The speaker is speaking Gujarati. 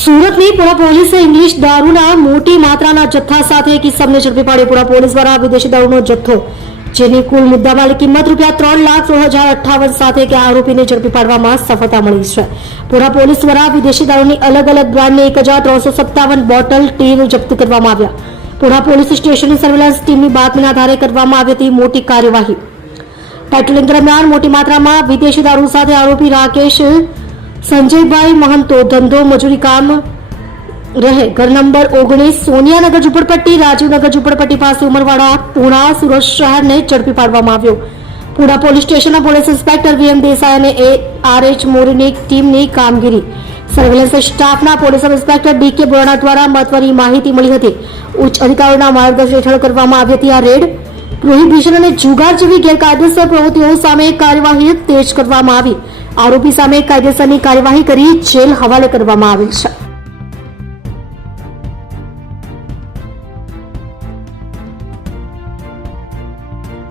સુરતની પુણા પોલીસે ઇંગ્લિશ દારૂના મોટી માત્રાના જથ્થા સાથે એક ઇસમને ઝડપી પાડ્યો. પુણા પોલીસ દ્વારા વિદેશી દારૂનો જથ્થો જેની કુલ મુદ્દામાલ કિંમત ₹3,16,058 સાથે કે આરોપીને ઝડપી પાડવામાં સફળતા મળી છે. પુણા પોલીસ દ્વારા વિદેશી દારૂની અલગ અલગ બ્રાન્ડની 1,357 બોટલ ટીન જપ્ત કરવામાં આવ્યા. પુણા પોલીસ સ્ટેશનની સર્વેલન્સ ટીમની બાતમીના આધારે કરવામાં આવી હતી મોટી કાર્યવાહી. પેટ્રોલિંગ દરમિયાન મોટી માત્રામાં વિદેશી દારૂ સાથે આરોપી રાકેશ સંજયભાઈ મહંતો ધંધો મજૂરી કામ રહે ઘર નંબર 19 સોનિયાનગર ઝુંપડપટ્ટી રાજીવનગર ઝુંપડપટ્ટી પાસે ઉમરવાડા પુણા સુરત શહેરને ઝડપી પાડવામાં આવ્યો. પુણા પોલીસ સ્ટેશનના પોલીસ ઇન્સ્પેક્ટર VM દેસાઈ અને RH મોરીની ટીમની કામગીરી. સર્વેલન્સ સ્ટાફના પોલીસ ઇન્સ્પેક્ટર DK બોરાણા દ્વારા મહત્વની માહિતી મળી હતી. ઉચ્ચ અધિકારીઓના માર્ગદર્શન હેઠળ કરવામાં આવી હતી આ રેડ. પ્રોહિબિશન અને જુગાર જેવી ગેરકાયદેસર પ્રવૃત્તિઓ સામે કાર્યવાહી તેજ કરવામાં આવી. આરોપી સામે કાયદેસરની કાર્યવાહી કરી જેલ હવાલે કરવામાં આવી છે.